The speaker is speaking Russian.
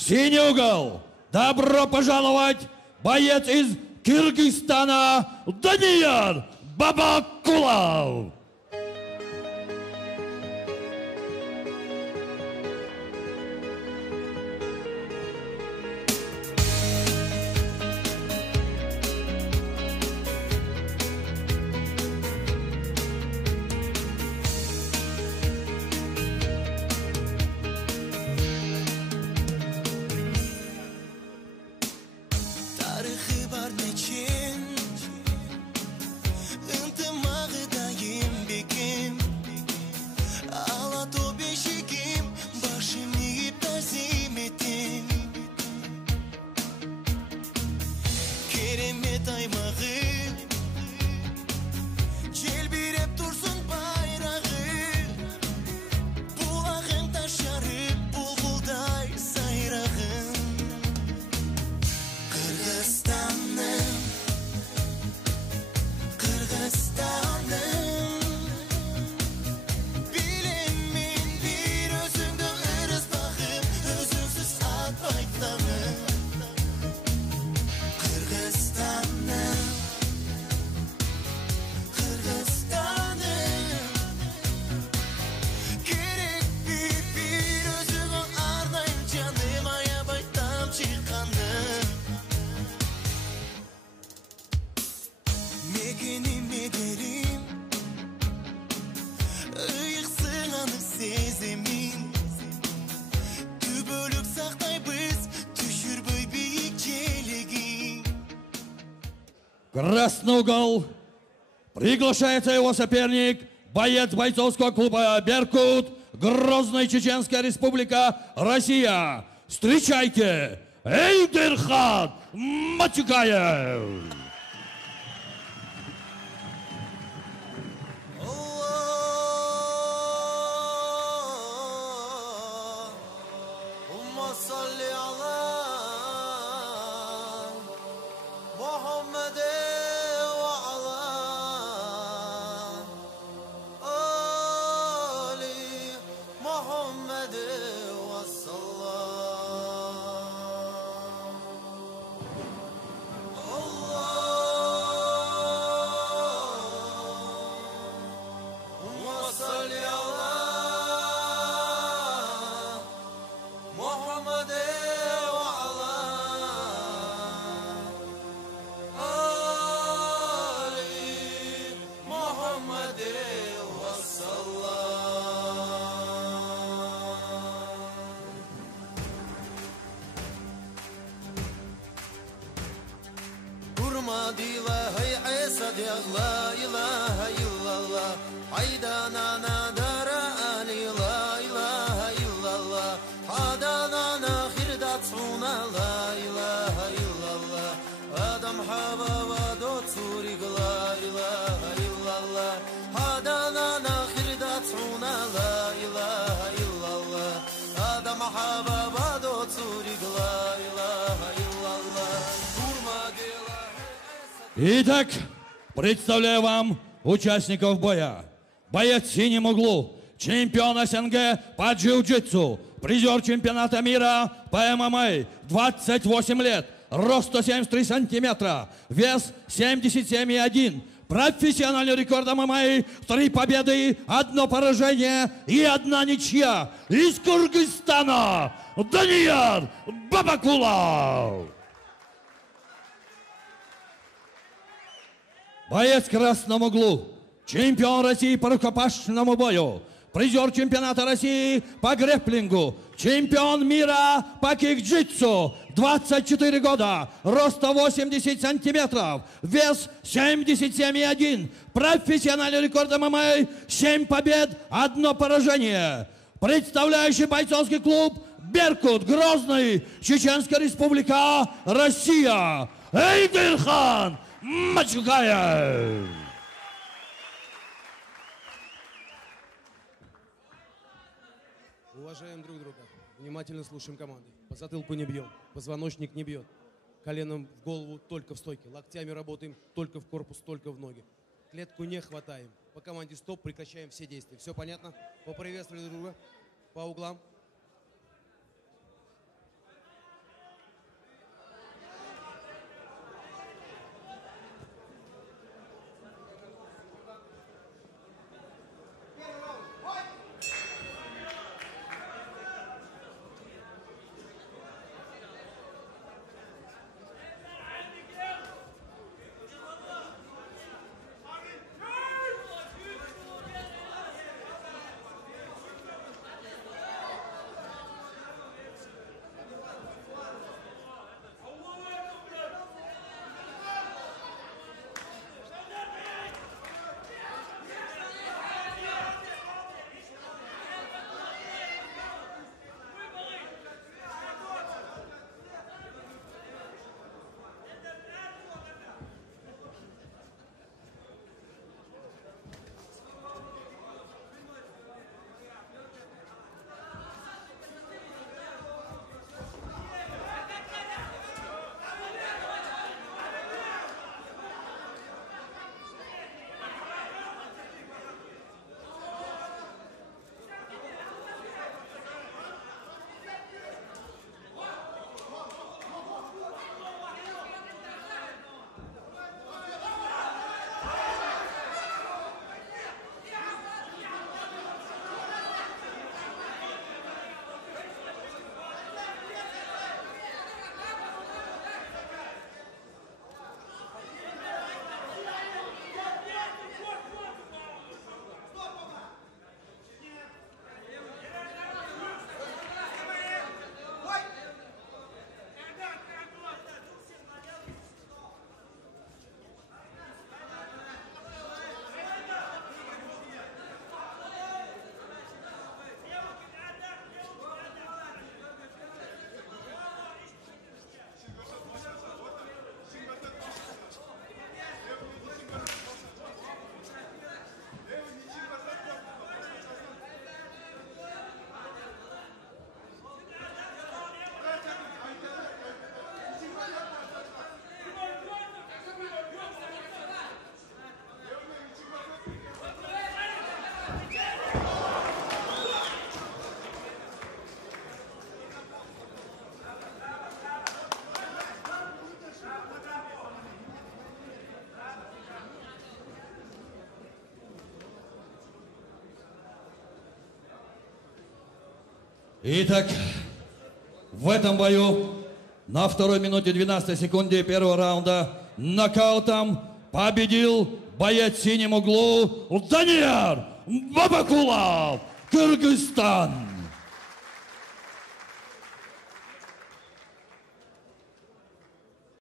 синий угол. Добро пожаловать, боец из Кыргызстана Данияр Бабакулов. Красный угол. Приглашается его соперник, боец бойцовского клуба «Беркут», Грозная Чеченская Республика, Россия. Встречайте, Эйдерхан Матюкаев. Итак, представляю вам участников боя. Боец в синем углу, чемпион СНГ по джиу-джитсу, призер чемпионата мира по ММА, 28 лет, рост 173 сантиметра, вес 77,1. Профессиональный рекорд ММА, 3 победы, 1 поражение и 1 ничья. Из Кыргызстана Данияр Бабакулов. Боец в красном углу, чемпион России по рукопашному бою, призер чемпионата России по грэпплингу, чемпион мира по кик-джитсу, 24 года, рост 180 сантиметров, вес 77,1, профессиональный рекорд ММА, 7 побед, 1 поражение. Представляющий бойцовский клуб «Беркут», Грозный, Чеченская Республика, Россия, Эйдерхан Матюкаев. Уважаем друг друга, внимательно слушаем команды. По затылку не бьем, позвоночник не бьет. Коленом в голову только в стойке. Локтями работаем только в корпус, только в ноги. Клетку не хватаем. По команде стоп прекращаем все действия. Все понятно? Поприветствовали друг друга. По углам. Итак, в этом бою на 2 минуте 12 секунде первого раунда нокаутом победил боец в синем углу Данияр Бабакулов, Кыргызстан.